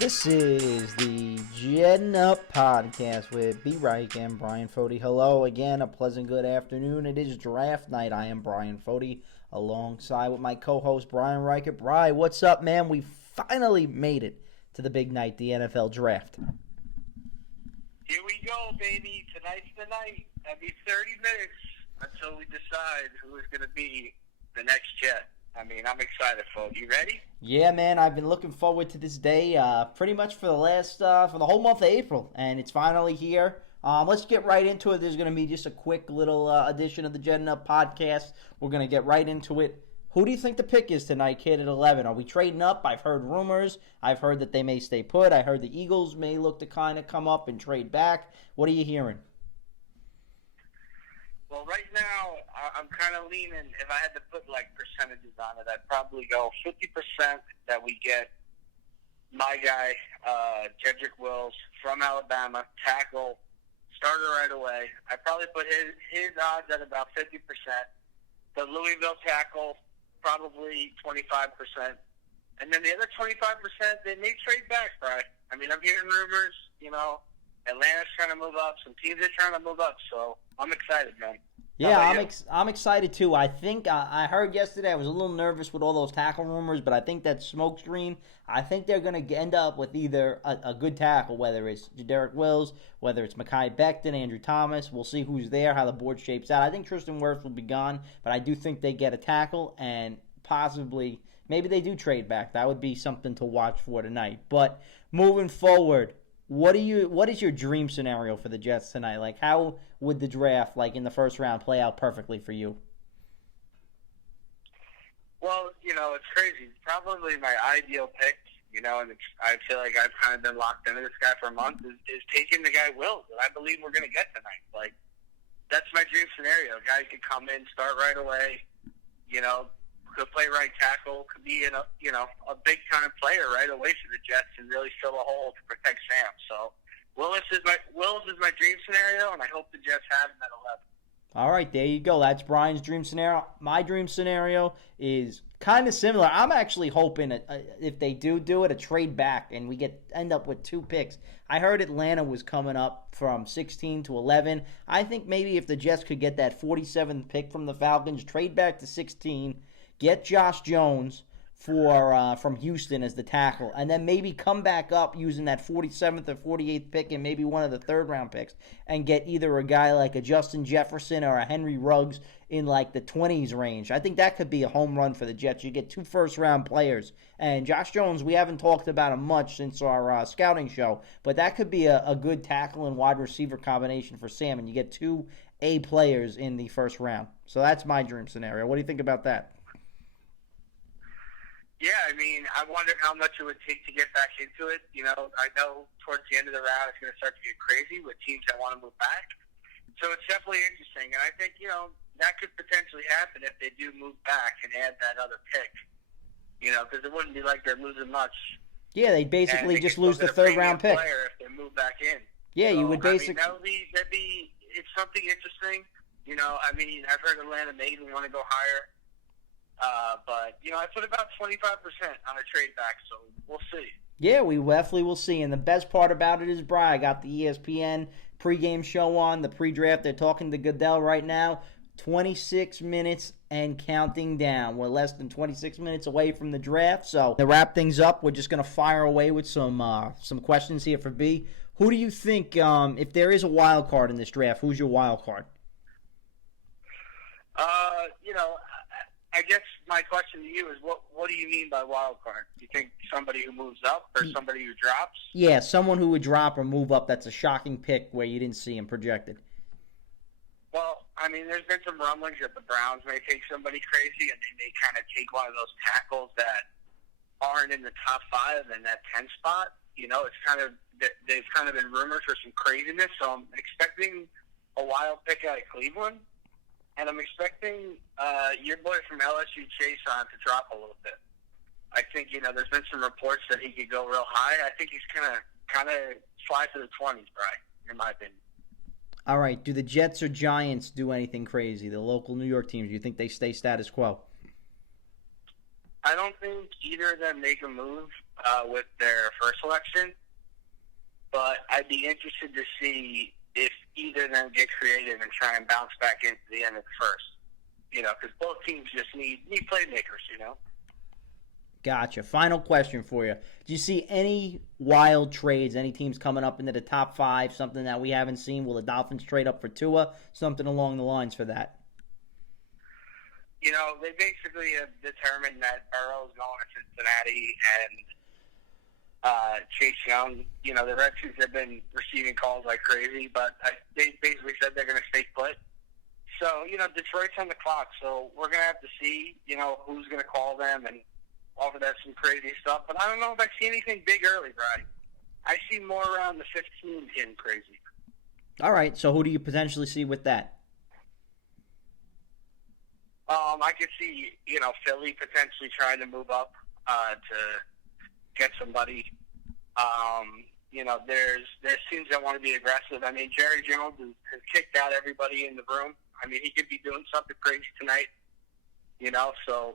This is the Jetting Up Podcast with B-Reich and Bryan Foti. Hello again, a pleasant good afternoon. It is draft night. I am Bryan Foti, alongside with my co-host Brian Reichert. Brian, what's up, man? We finally made it to the big night, the NFL draft. Here we go, baby. Tonight's the night. That'll be 30 minutes until we decide who is going to be the next Jet. I mean, I'm excited, folks. You ready? Yeah, man, I've been looking forward to this day pretty much for the whole month of April, and it's finally here. Let's get right into it. There's going to be just a quick little edition of the Jetting Up Podcast. We're going to get right into it. Who do you think the pick is tonight, kid, at 11? Are we trading up? I've heard rumors. I've heard that they may stay put. I heard the Eagles may look to kind of come up and trade back. What are you hearing? Well, right now, I'm kind of leaning, if I had to put, percentages on it, I'd probably go 50% that we get my guy, Jedrick Wills, from Alabama, tackle, starter right away. I'd probably put his odds at about 50%. The Louisville tackle, probably 25%. And then the other 25%, they may trade back, right? I mean, I'm hearing rumors, Atlanta's trying to move up. Some teams are trying to move up, so I'm excited, man. Yeah, I'm excited too. I think I heard yesterday I was a little nervous with all those tackle rumors, but I think that smokescreen, I think they're going to end up with either a good tackle, whether it's Jedrick Wills, whether it's Mekhi Becton, Andrew Thomas. We'll see who's there, how the board shapes out. I think Tristan Wirfs will be gone, but I do think they get a tackle and possibly maybe they do trade back. That would be something to watch for tonight. But moving forward, what is your dream scenario for the Jets tonight? Like, how would the draft, in the first round, play out perfectly for you? Well, it's crazy. It's probably my ideal pick, and I feel like I've kind of been locked into this guy for a month, is taking the guy Wills that I believe we're going to get tonight. That's my dream scenario. A guy could come in, start right away, could play right tackle, could be a big time player right away for the Jets and really fill a hole to protect Sam. So Wills is my dream scenario, and I hope the Jets have him at 11. All right, there you go. That's Brian's dream scenario. My dream scenario is kind of similar. I'm actually hoping if they do it, a trade back, and we end up with 2 picks. I heard Atlanta was coming up from 16 to 11. I think maybe if the Jets could get that 47th pick from the Falcons, trade back to 16, get Josh Jones from Houston as the tackle, and then maybe come back up using that 47th or 48th pick and maybe one of the third-round picks and get either a guy like a Justin Jefferson or a Henry Ruggs in the 20s range. I think that could be a home run for the Jets. You get 2 first-round players. And Josh Jones, we haven't talked about him much since our scouting show, but that could be a good tackle and wide receiver combination for Sam, and you get 2 A players in the first round. So that's my dream scenario. What do you think about that? Yeah, I mean, I wonder how much it would take to get back into it. I know towards the end of the round it's going to start to get crazy with teams that want to move back. So it's definitely interesting. And I think, that could potentially happen if they do move back and add that other pick. Because it wouldn't be like they're losing much. Yeah, they basically just lose the third-round pick. If they move back in. Yeah, so, you would basically. It's something interesting. I've heard Atlanta maybe want to go higher. But I put about 25% on a trade back, so we'll see. Yeah, we definitely will see. And the best part about it is, Brian, I got the ESPN pregame show on, the pre-draft. They're talking to Goodell right now. 26 minutes and counting down. We're less than 26 minutes away from the draft. So to wrap things up, we're just going to fire away with some questions here for B. Who do you think, if there is a wild card in this draft, who's your wild card? I guess my question to you is, what do you mean by wild card? Do you think somebody who moves up or somebody who drops? Yeah, someone who would drop or move up that's a shocking pick where you didn't see him projected. Well, there's been some rumblings that the Browns may take somebody crazy, and they may kind of take one of those tackles that aren't in the top 5 in that 10 spot. They've kind of been rumored for some craziness, so I'm expecting a wild pick out of Cleveland. And I'm expecting your boy from LSU, Chason, to drop a little bit. I think, there's been some reports that he could go real high. I think he's going to kind of fly to the 20s, Brian, in my opinion. All right. Do the Jets or Giants do anything crazy? The local New York teams, do you think they stay status quo? I don't think either of them make a move with their first selection, but I'd be interested to see if either of them get creative and try and bounce back into the end of the first. Because both teams just need playmakers, Gotcha. Final question for you. Do you see any wild trades, any teams coming up into the top 5, something that we haven't seen? Will the Dolphins trade up for Tua? Something along the lines for that? They basically have determined that Burrow's going to Cincinnati and Chase Young. The Redskins have been receiving calls like crazy, but they basically said they're going to stay put. So, Detroit's on the clock, so we're going to have to see, who's going to call them and offer that some crazy stuff. But I don't know if I see anything big early, Brian. I see more around the 15 getting crazy. All right, so who do you potentially see with that? I could see, Philly potentially trying to move up to get somebody. There's teams that want to be aggressive. I mean, Jerry Jones has kicked out everybody in the room. I mean, he could be doing something crazy tonight, so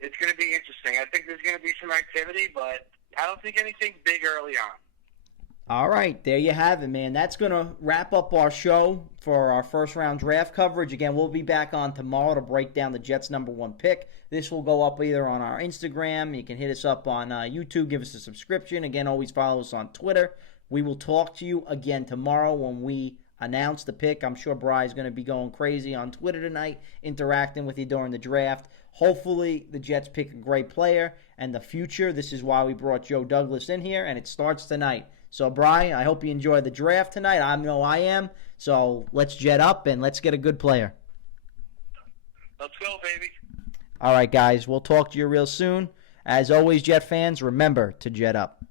it's going to be interesting. I think there's going to be some activity, but I don't think anything big early on. All right, there you have it, man. That's going to wrap up our show for our first-round draft coverage. Again, we'll be back on tomorrow to break down the Jets' #1 pick. This will go up either on our Instagram. You can hit us up on YouTube. Give us a subscription. Again, always follow us on Twitter. We will talk to you again tomorrow when we announce the pick. I'm sure Bry's going to be going crazy on Twitter tonight, interacting with you during the draft. Hopefully, the Jets pick a great player and the future. This is why we brought Joe Douglas in here, and it starts tonight. So, Bry, I hope you enjoy the draft tonight. I know I am. So, let's jet up and let's get a good player. Let's go, baby. All right, guys. We'll talk to you real soon. As always, Jet fans, remember to jet up.